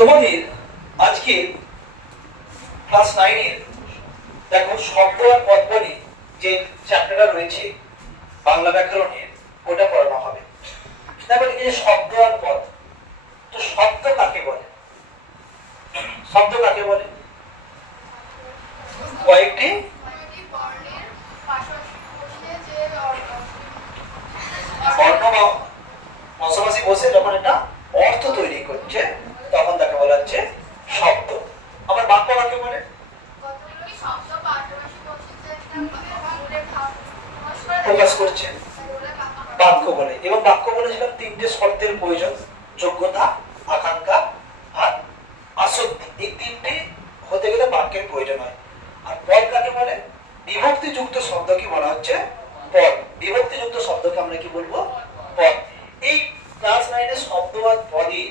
তোমাদের আজকে ক্লাস 9 এর দেখো শব্দ আর পদ বলে যে চ্যাপ্টারটা রয়েছে বাংলা ব্যাকরণের ওটা পড়ানো হবে। দেখো এই যে শব্দ আর পদ, তো শব্দ কাকে বলে? শব্দ কাকে বলে? কয়েকটি বর্ণ বা পাশাপাশি বসে যখন এটা অর্থ তৈরি করছে তখন তাকে বলা হচ্ছে শব্দ। আবার বাক্য কাকে বলে? প্রকাশ করছে বাক্য বলে। এবং বাক্য বলেছিলাম তিনটে শর্তের প্রয়োজন: যোগ্যতা, আকাঙ্ক্ষা আর আসক্তি। এই তিনটে হতে গেলে বাক্যের প্রয়োজন হয়। আর পদ কাকে বলে? বিভক্তিযুক্ত শব্দকে বলা হচ্ছে পদ। বিভক্তিযুক্ত শব্দকে আমরা কি বলবো? পদ। এই ক্লাস 9 এর শব্দ আর পদে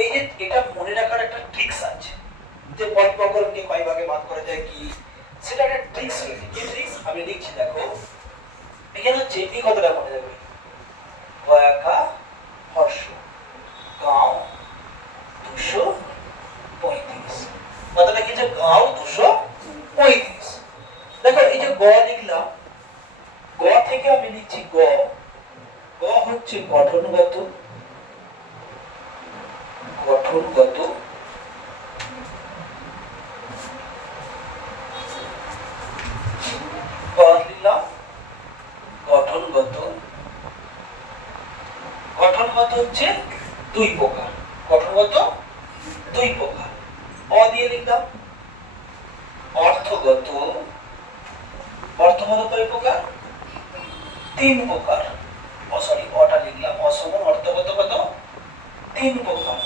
এই যে এটা মনে রাখার একটা ট্রিক্স আছে যে পদ প্রকরণকে কয় ভাগে ভাগ করা যায় কি, সেটা একটা ট্রিক্স রয়েছে। এই ট্রিক্স আমি লিখছি, দেখো এখানে হচ্ছে এই কথাটা মনে রাখবে: গয়াকা হর্ষ গাঁও 235। কথাটা কি যে গাঁও 235। দেখো এই যে গ লিখলাম, গ থেকে আমি লিখছি গ। গ হচ্ছে গঠনগত। গঠনগত গঠনগত। গঠনগত হচ্ছে দুই প্রকার। গঠনগত দুই প্রকার। অ দিয়ে লিখলাম অর্থগত। অর্থগত কয় প্রকার? তিন প্রকার। অটা লিখলাম অসমান অর্থগত কত? তিন প্রকার।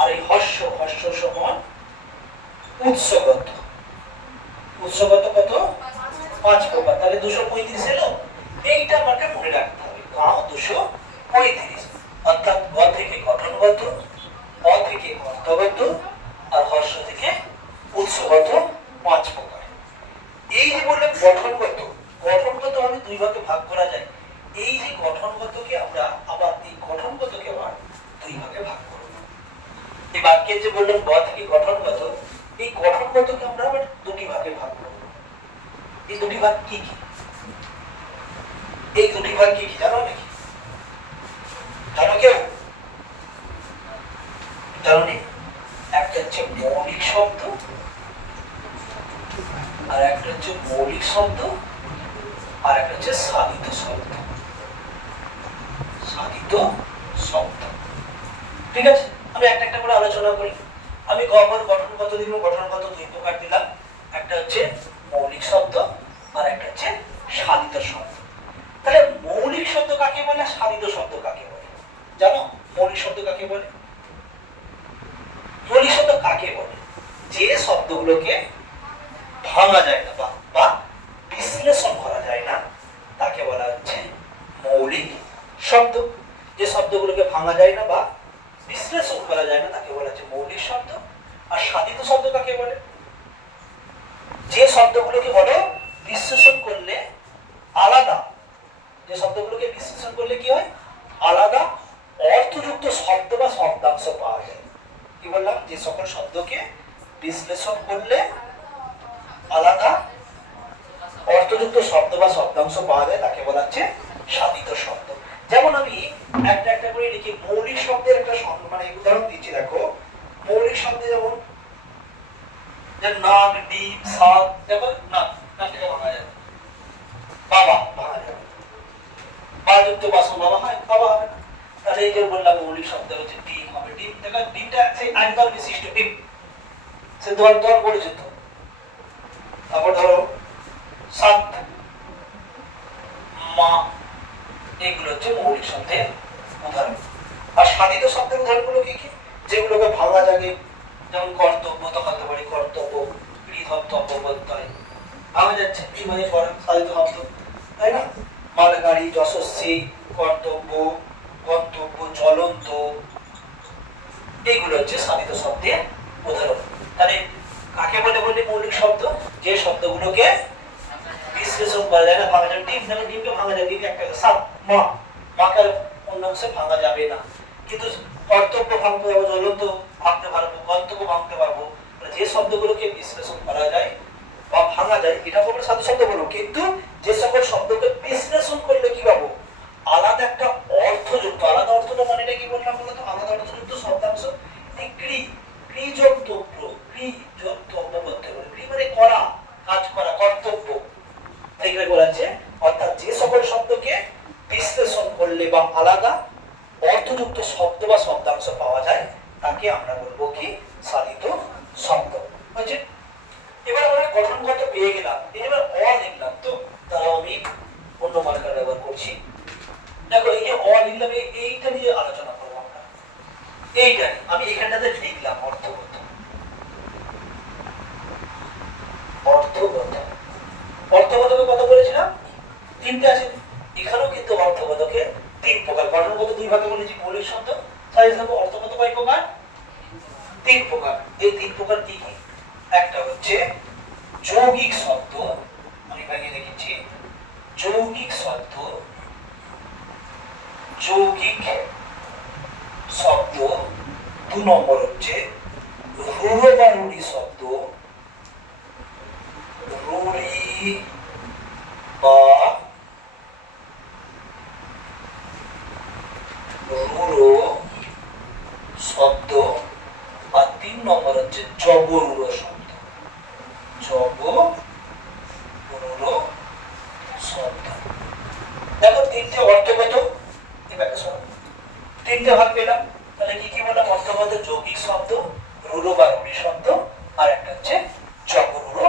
আর এই হর্ষ, হর্ষ সমান উৎসগত। উৎসগত কত? 5 প্রকার। তাহলে 235 এলো। এইটা আমাকে মনে রাখতে হবে, গাঁও 235। অর্থাৎ গ থেকে গঠনগত, অ থেকে অর্থগত আর হর্ষ থেকে উৎসগত 5 প্রকার। এই যে বললাম গঠনগত, গঠনগত আমি দুই ভাগে ভাগ করা যায়। এই যে গঠনগতকে আমরা আবার এই গঠনগতকে আবার দুই ভাগে ভাগ করব। এই বাক্যের যে বললাম গ থেকে গঠনগত, এই গঠনগতকে আমরা আবার দুটি ভাগে ভাগ করব। এই দুটি ভাগ কি কি? এই দুটি ভাগ কি কি জানো নাকি? জানো কেউ? জানো নি? একটা হচ্ছে মৌলিক শব্দ আর একটা হচ্ছে মৌলিক শব্দ আর একটা হচ্ছে সাধিত শব্দ। সাধিত শব্দ, ঠিক আছে? আমি একটা একটা করে আলোচনা করি। আমি গঠনগত দিলাম, গঠনগত দুই প্রকার দিলাম। একটা হচ্ছে মৌলিক শব্দ আর একটা হচ্ছে সাধিত শব্দ। তাহলে মৌলিক শব্দ কাকে বলে, সাধিত শব্দ কাকে বলে? জানো মৌলিক শব্দ কাকে বলে? মৌলিক শব্দ কাকে বলে? যে শব্দগুলোকে ভাঙা যায় না বা বিশ্লেষণ করা যায় না তাকে বলা হচ্ছে মৌলিক শব্দ। যে শব্দগুলোকে ভাঙা যায় না বা বিশ্লেষণ করা যায় না তাকে বলা হচ্ছে মৌলিক শব্দ। আর সাধিত শব্দ কাকে বলে? যে শব্দগুলোকে বলো বিশ্লেষণ করলে আলাদা, যে শব্দগুলোকে বিশ্লেষণ করলে কি হয়? আলাদা অর্থযুক্ত শব্দ বা শব্দাংশ পাওয়া যায়। কি বললাম? যে সকল শব্দকে বিশ্লেষণ করলে আলাদা অর্থযুক্ত শব্দ বা শব্দাংশ পাওয়া যায় তাকে বলা হচ্ছে সাধিত শব্দ। যেমন আমি একটা একটা করে লিখি। মৌলিক শব্দের একটা মানে উদাহরণ দিচ্ছি, দেখো মৌলিক শব্দে যেমন নাক, ডিম, শাক। যেমন নাক, নাকটাকে ভাঙা যাবে, বাবা ভাঙা যাবে, বাযুক্ত বাসন বাবা হয়, বাবা হবে না। তাহলে এই যে বললাম মৌলিক শব্দ হচ্ছে ডিম হবে। ডিম দেখো, ডিমটা সেই একদল বিশিষ্ট ডিম, সে দল দল পরিচিত। তারপর ধরো সাত, মা, এগুলো হচ্ছে মৌলিক শব্দের উদাহরণ। আর সাধিত শব্দের উদাহরণগুলো কি কি? যেগুলোকে ভাঙা যাবে, যেমন কর্তব্য তখন পারি কর্তব্য, কৃতব্য বলতে হয়, ভাঙা যাচ্ছে কি মানে সাধিত শব্দ, তাই না? মালগাড়ি, যশস্বী, কর্তব্য, গন্তব্য, জ্বলন্ত, এইগুলো হচ্ছে সাধিত শব্দের উদাহরণ। তাহলে কাকে বলে বলি মৌলিক শব্দ? যে শব্দগুলোকে বিশ্লেষণ করা যায় না, ভাঙা যায়। ডিম, দেখো ডিমকে ভাঙা যায়, ডিম একটা সাপ, মা, মাকে অন্য অংশে ভাঙা যাবে না। কিন্তু কর্তব্য ভাঙতে হবে, জ্বলন্ত ভাঙতে ভালো শব্দগুলোকে বিশ্লেষণ করা যায় বা ভাঙা যায় এটা আমরা সাধু শব্দ বলবো, কিন্তু যে সকল শব্দকে বিশ্লেষণ করলে কি পাবো, আলাদা একটা অর্থযুক্ত, আলাদা অর্থটা মানেটা কি বললাম বলতো, আলাদা অর্থযুক্ত শব্দাংশ, ক্রি যোগ দ্রব্য, ক্রি যোগ দ্রব্য বলতে পারে, ক্রি মানে করা, কাজ করা, কর্তব্য, এইগুলো বলা আছে। অর্থাৎ যে সকল শব্দকে বিশ্লেষণ করলে বা আলাদা অর্থযুক্ত শব্দ বা শব্দাংশ পাওয়া যায় তাকে আমরা বলবো কি, সাধিত শব্দ। বুঝছে? এবার আমরা গঠনগত পেয়ে গেলাম, এবার অ লিখলাম, তো তাও আমি অন্য মার্কার ব্যবহার করছি। দেখো এই যে অ লিখলাম, এইটা নিয়ে আলোচনা করবো আমরা। এইটা আমি এখানটাতে লিখলাম অর্থগত, অর্থগত, অর্থগতকে কথা বলেছিলাম তিনটে আছে, এখানেও কিন্তু অর্থগতকে তিন প্রকার, গঠনগত দুই ভাগে বলেছি, মৌলিক শব্দ, তাই হিসাবে অর্থগত কয় প্রকার, তিন প্রকার। এই তিন প্রকার কি কি, একটা হচ্ছে যৌগিক শব্দ, আমি ভাগে লিখেছি যৌগিক শব্দ, যৌগিক শব্দ। দু নম্বর হচ্ছে রূঢ় বা রূঢ়ি শব্দ, রূঢ়ি বা রূঢ় শব্দ। আর তিন নম্বর হচ্ছে জবরূঢ় শব্দ, জবরূঢ় শব্দ। দেখো তিনটে অর্থগত, এবার শোনো তিনটে ভাগ পেলাম, তাহলে কি কি বললাম, অর্থগত যৌগিক শব্দ, রূঢ় বা রূঢ়ি শব্দ, আর একটা হচ্ছে জবরূঢ়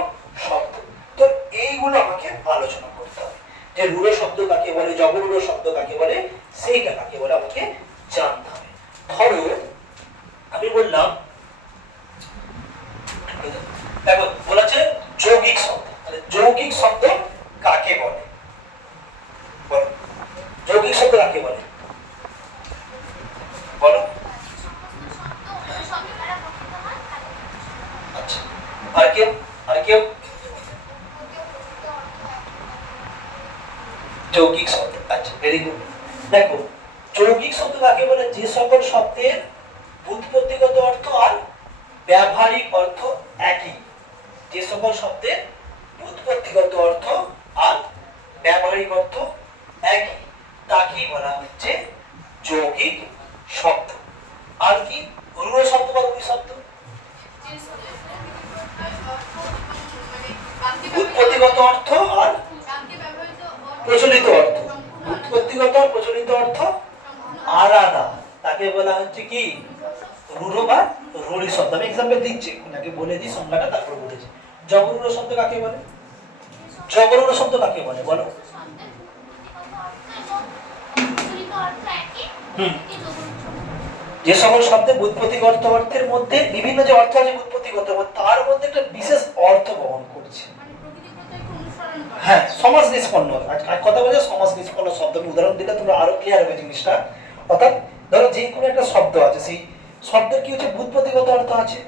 শব্দ। তো এইগুলো আমাকে আলোচনা করতে হবে, যে রূঢ় শব্দ কাকে বলে, জবরূঢ় শব্দ কাকে বলে, সেইটা কাকে বলে আমাকে জানতে হবে। ধরো আমি বললাম, দেখো বলেছে যৌগিক শব্দ, তাহলে যৌগিক শব্দ কাকে বলে, বলো যৌগিক শব্দ কাকে বলে, বলো। আচ্ছা, আর কেউ, আর কেউ, যৌগিক শব্দ, আচ্ছা ভেরি গুড। দেখো যৌগিক শব্দ কাকে বলে, যে সকল শব্দের ব্যুৎপত্তিগত অর্থ আর ব্যবহারিক অর্থ একই, যে সকল শব্দের ব্যুৎপত্তিগত অর্থ আর ব্যবহারিক অর্থ একই তাকেই বলা হচ্ছে যৌগিক শব্দ। আর কি রূঢ় শব্দ বা রূঢ়ি শব্দ, ব্যুৎপত্তিগত অর্থ আর প্রচলিত অর্থ, ব্যুৎপত্তিগত আর প্রচলিত অর্থ আলাদা, তাকে বলা হচ্ছে কি রূঢ় বা রূঢ়ি শব্দ। আমি এক্সাম্পল দিচ্ছি, আপনাকে বলে দিই সংজ্ঞাটা, তারপর বলেছি। জবরূঢ় শব্দ কাকে বলে, জবরূঢ় শব্দ কাকে বলে বলো। যে সকল শব্দে ব্যুৎপত্তিগত অর্থের মধ্যে বিভিন্ন যে অর্থ আছে ব্যুৎপত্তিগত, তার মধ্যে একটা বিশেষ অর্থ বহন করছে, হ্যাঁ সমাজ নিষ্পন্ন, কথা বলে সমাজ নিষ্পন্ন শব্দ। আমি উদাহরণ দিলে তোমরা আরো ক্লিয়ার হবে জিনিসটা। অর্থাৎ ধরো যে কোনো একটা শব্দ আছে, সেই শব্দের কি হচ্ছে ব্যুৎপত্তিগত অর্থ আছে,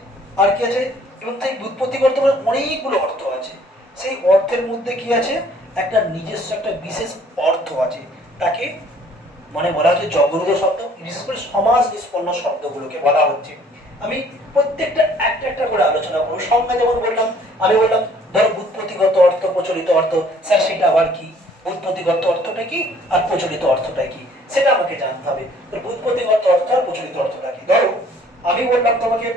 আর কি আছে, এবং সেই ব্যুৎপত্তিগত অনেকগুলো অর্থ আছে, সেই অর্থের মধ্যে কি আছে, একটা নিজস্ব একটা বিশেষ অর্থ আছে, তাকে মানে বলা হচ্ছে জবরূঢ় শব্দ। বিশেষ করে সমাজ নিষ্পন্ন শব্দগুলোকে বলা হচ্ছে। আমি প্রত্যেকটা একটা একটা করে আলোচনা করবো। সংজ্ঞা যেমন বললাম, আমি বললাম ধরো ব্যুৎপত্তিগত অর্থ, প্রচলিত অর্থ, স্যার সেটা আবার কি, ব্যুৎপত্তিগত অর্থটা কি আর প্রচলিত অর্থটা কি সেটা আমাকে জানতে হবে। ব্যুৎপত্তিগত অর্থ আর প্রচলিত অর্থটা কি, ধরো আমি বললাম তোমাকে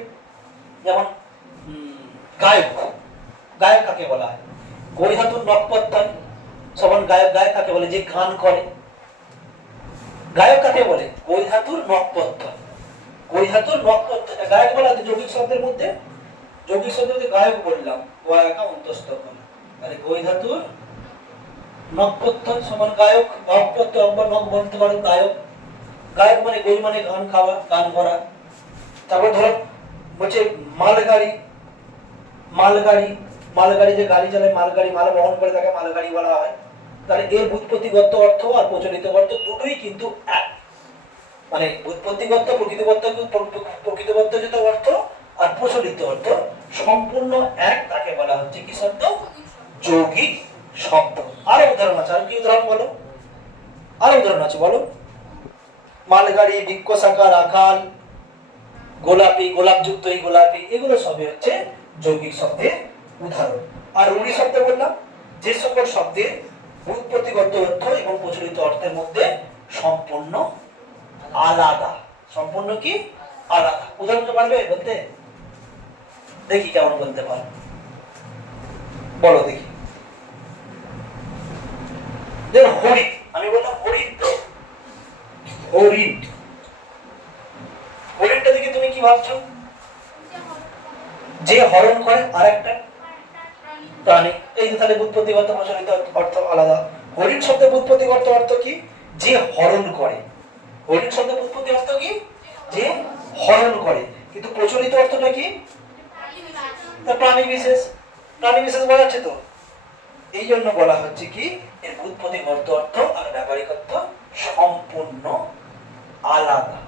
যেমন গায়ক, গায়ক কাকে বলা হয়, গৈহাতুর নক্ষত্রান সমান গায়ক, গায়ক কাকে বলে, যে গান করে, গায়ক কাকে বলে, গৈহাতুর নক্ষত্রান, গৈহাতুর নক্ষত্রান গায়ক বলা আছে যৌগিক শব্দের মধ্যে। যৌগিক শব্দের মধ্যে গায়ক বললাম, গয়াকা অন্তস্থ করা, তাহলে গৈহাতুর নক্ষত্রান সমান গায়ক, নক্ষত্র একবার নখ বলতে পারো গায়ক। গায়ক মানে গই মানে গান খাওয়া, গান করা। তারপর ধরো বলছে মালগাড়ি, মালগাড়ি, মালগাড়ি যে গাড়ি চালায়, মালগাড়ি মাল বহন করে তাকে মালগাড়ি বলা হয়। তাহলে এর ব্যুৎপত্তিগত অর্থ আর প্রচলিত অর্থ দুটোই কিন্তু এক, মানে ব্যুৎপত্তিগত প্রকৃতগত যেটা অর্থ আর প্রচলিত অর্থ সম্পূর্ণ এক, তাকে বলা হচ্ছে কি শব্দ, যৌগিক শব্দ। আরো উদাহরণ আছে, আর কি উদাহরণ বলো, আরো উদাহরণ আছে বলো। মালগাড়ি, বৃক্ষ শাখা, রাখাল, গোলাপি, গোলাপযুক্ত এই গোলাপি, এগুলো সবই হচ্ছে যৌগিক শব্দের উদাহরণ। আর রূঢ়ি শব্দ বললাম যে সকল শব্দের উৎপত্তিগত অর্থ এবং প্রচলিত অর্থের মধ্যে সম্পূর্ণ আলাদা। সম্পূর্ণ কি আলাদা। উদাহরণ পারবে বলতে? দেখি কেমন বলতে পারো, বলো দেখি। হরিণ, আমি বললাম হরিণ, তো হরিণ, হরিণটা দেখে তুমি কি ভাবছো? যে হরণ করে, আর একটা প্রাণী। এই যে তাহলে বুৎপত্তিগত প্রচলিত অর্থ আলাদা। হরিণ শব্দের বুৎপত্তিগত অর্থ কি? যে হরণ করে। হরিণ শব্দের বুৎপত্তি অর্থ কি? যে হরণ করে। কিন্তু প্রচলিত অর্থটা কি? প্রাণী বিশেষ। প্রাণী বিশেষ বলা যাচ্ছে তো, এই জন্য বলা হচ্ছে কি এর বুৎপত্তিগত অর্থ আর ব্যবহারিক অর্থ সম্পূর্ণ আলাদা।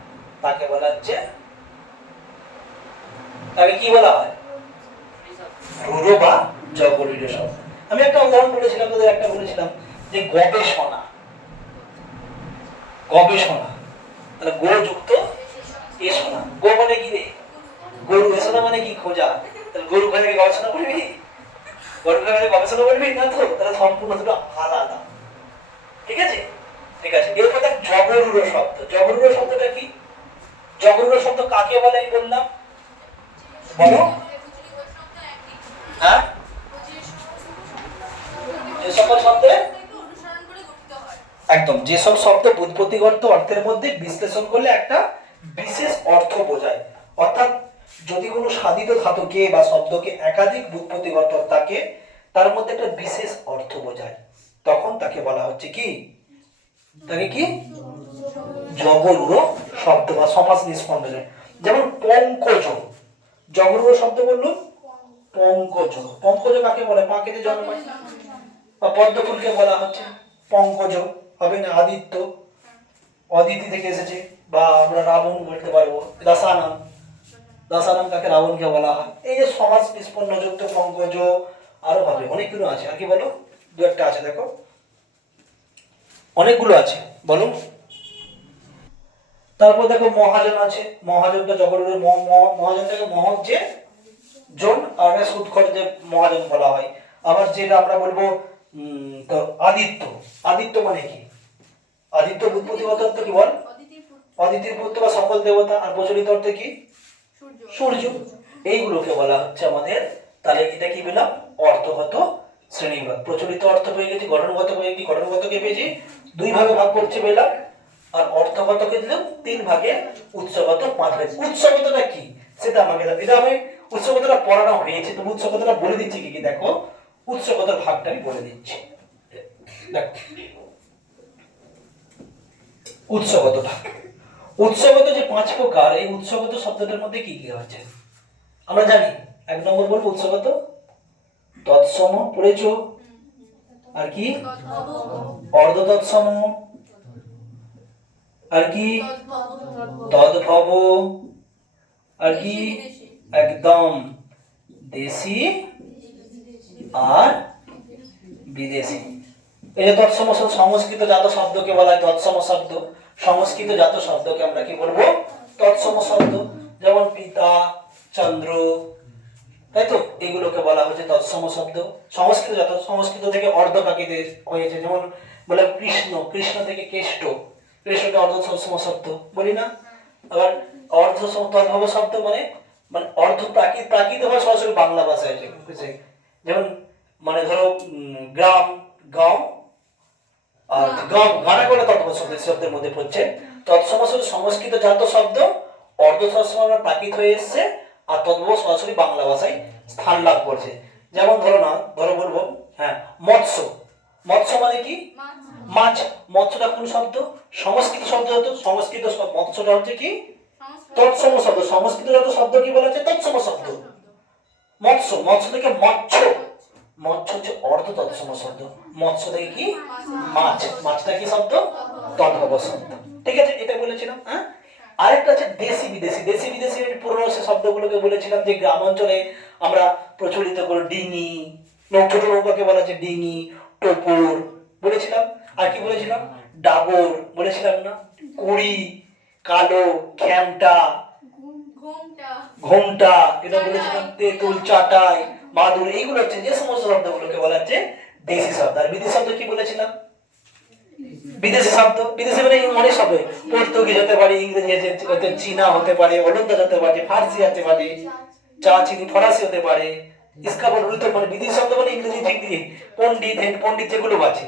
তাকে বলা হচ্ছে, তাকে কি বলা হয়? রূঢ় বা জগরীয় শব্দ। আমি একটা উদাহরণ বলেছিলাম, তোদের একটা বলেছিলাম যে গবেষণা। গবেষণা তাহলে গো যুক্ত এষণা। গো মানে কি রে? গরু। এষণা মানে কি? খোঁজা। তাহলে গরু ঘরে গবেষণা করবি? গরু ঘরে গবেষণা করবি না তো, তাহলে সম্পূর্ণ দুটো আলাদা। ঠিক আছে, ঠিক আছে। এরপর দেখ জগরূঢ় শব্দ। জগরূঢ় শব্দটা কি? জগরূঢ় শব্দ কাকে বলে আমি বললাম, বলো? হ্যাঁ, যে সকল শব্দে একদম, যেসব শব্দ বুৎপত্তিগত অর্থের মধ্যে বিশ্লেষণ করলে একটা বিশেষ অর্থ বোঝায়। অর্থাৎ যদি কোনো সাধিত ধাতুকে বা শব্দকে একাধিক বুৎপত্তিগত থাকে, তার মধ্যে একটা বিশেষ অর্থ বোঝায়, তখন তাকে বলা হচ্ছে কি? তাকে কি? জগরূঢ় শব্দ বা সমাস নিষ্পন্দ। যেমন পঙ্কজ, জগরূঢ় শব্দ বললো পঙ্কজ। পঙ্কজ কাকে বলে? পাকে যে জন্মায়। বা পদ্ম ফুলকে বলা হচ্ছে পঙ্কজ, হবে না? আদিত্য, অদিতি থেকে এসেছে। বা আমরা রাবণ বলতে পারবো দাসানাম। দাসানাম কাকে? রাবণকে বলা হয়। এই যে সমাজ নিষ্পন্ন যুক্ত পঙ্কজ, আরো হবে অনেকগুলো আছে। আর কি বলো? দু একটা আছে, দেখো অনেকগুলো আছে, বলো। তারপর দেখো মহাজন আছে। মহাজনটা জগরূঢ়। মহাজনটাকে মহৎ যে জন, আর সুৎখর যে মহাজন বলা হয়। আবার যেটা আমরা বলবো তো আদিত্য। আদিত্য মানে কি? আদিত্য বুৎপত্তিগত অর্থ কি বল? অদিতির পুত্র বা সকল দেবতা। আর প্রচলিত অর্থে কি? সূর্য। এইগুলোকে বলা হচ্ছে আমাদের, তাহলে এটা কি পেলাম? অর্থগত শ্রেণীবিভাগ। প্রচলিত অর্থ পেয়ে গেছি, গঠনগত পেয়ে গেছি। গঠনগতকে পেয়েছি দুই ভাগে ভাগ করছে পেলাম, আর অর্থগতকে দিলাম তিন ভাগে, উৎসগত পাঁচ ভাগে। উৎসগতটা কি সেটা আমাকে দাও। এটা আমি উৎসগতটা পড়ানো হয়েছে, তো উৎসগতটা বলে দিচ্ছি কি কি। দেখো উৎসগত ভাগটা আমি বলে দিচ্ছি। দেখো উৎসগত ভাগ। উৎসগত যে পাঁচ প্রকার, এই উৎসগত শব্দটার মধ্যে কি কি আছে আমরা জানি। এক নম্বর বলবো উৎসগত তৎসম, পড়েছো? আর কি? অর্ধ তৎসম, আর কি? তদ্ভব, আর কি? একদম দেশি আর বিদেশি। এই যে তৎসম সংস্কৃত জাত শব্দকে বলা হয় তৎসম শব্দ। সংস্কৃত জাত শব্দকে আমরা কি বলবো? তৎসম শব্দ। যেমন পিতা, চন্দ্র, তাই তো, এগুলোকে বলা হচ্ছে তৎসম শব্দ। সংস্কৃত জাত, সংস্কৃত থেকে অর্ধ কাকে হয়েছে। যেমন বলে কৃষ্ণ, কৃষ্ণ থেকে কেষ্ট, কেষ্টকে অর্ধ তৎসম শব্দ বলি না। আবার অর্ধ তদ্ভব শব্দ মানে মানে অর্ধ প্রাকৃত, প্রাকৃত ভাষা সরাসরি বাংলা ভাষায় এসেছে। যেমন মানে ধরো গ্রাম, গাঁও, আর গাঁও গানা করে তৎসম শব্দের মধ্যে পড়ছে। তৎসম সংস্কৃত জাত শব্দ, অর্ধ তৎসম প্রাকৃত হয়ে এসছে, আর তদ্ভব সরাসরি বাংলা ভাষায় স্থান লাভ করছে। যেমন ধরো না, ধরো বলবো হ্যাঁ মৎস্য। মৎস্য মানে কি? মাছ। মৎস্যটা কোন শব্দ? সংস্কৃত শব্দ হতো। সংস্কৃত মৎস্যটা হচ্ছে কি? তৎসম শব্দ। সংস্কৃত যত শব্দ কি বলা হচ্ছে? তৎসম শব্দ। মৎস্য, মৎস্য থেকে মৎস্য, মৎস্য হচ্ছে অর্ধ তৎসম শব্দ। মৎস্য থেকে কি? মাছ, মাছটা কি শব্দ? তদ্ভব শব্দ। ঠিক আছে, এটা বলেছিলাম। হ্যাঁ, আরেকটা আছে দেশি বিদেশি। দেশি বিদেশি পুরনো শব্দগুলোকে বলেছিলাম যে গ্রাম অঞ্চলে আমরা প্রচলিত করে ডিঙি, ছোট নৌকাকে বলা হচ্ছে ডিঙি, টোপর বলেছিলাম। আর কি বলেছিলাম? ডাগর বলেছিলাম না? কুড়ি, কালো, ঘ্যামটা, ঘোমটা, এটা বলেছিলাম তেঁতুল, চাটাই, মাদুর, এইগুলো হচ্ছে যে সমস্ত শব্দগুলোকে বলা হচ্ছে দেশি শব্দ। আর বিদেশি শব্দ কি বলেছিলাম? বিদেশি শব্দ, বিদেশি মানে অনেক শব্দ, পর্তুগিজ হতে পারে, ইংরেজি হতে, চীনা হতে পারে, ওলন্দাজ হতে পারে, ফার্সি হতে পারে, চা চিনি ফরাসি হতে পারে, ইস্কাবল হতে পারে। বিদেশি শব্দ মানে ইংরেজি, ইংরেজি, পণ্ডিত, পণ্ডিত যেগুলো আছে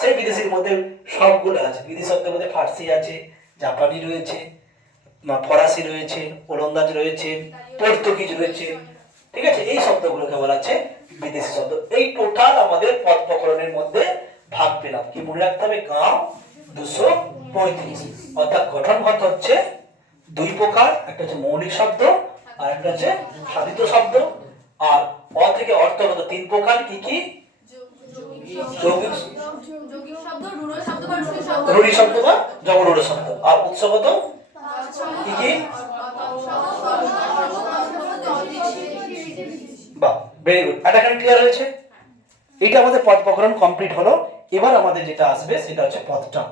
সেই বিদেশির মধ্যে সবগুলো আছে। বিদেশি শব্দের মধ্যে ফার্সি আছে, জাপানি রয়েছে, ফরাসি রয়েছে, ওলন্দাজ রয়েছে, পর্তুগিজ রয়েছে, ঠিক আছে? এই শব্দগুলোকে বলা হচ্ছে বিদেশি শব্দ। এই টোটাল আমাদের পদ প্রকরণের মধ্যে ভাগ পেলাম। কি মনে রাখতে হবে? গাঁও 235। অর্থাৎ গঠনগত হচ্ছে দুই প্রকার, একটা হচ্ছে মৌলিক শব্দ আর একটা হচ্ছে সাধিত শব্দ। আর অ থেকে অর্থগত তিন প্রকার। কি কি? যৌগিক, রূঢ়ি শব্দ বা জবরূঢ় শব্দ। আর উৎসগত কি কি? বাহ, ভেরি গুড। এটা এখানে ক্লিয়ার হয়েছে? এটা আমাদের পদ প্রকরণ কমপ্লিট হলো। এবার আমাদের যেটা আসবে সেটা হচ্ছে পদটা।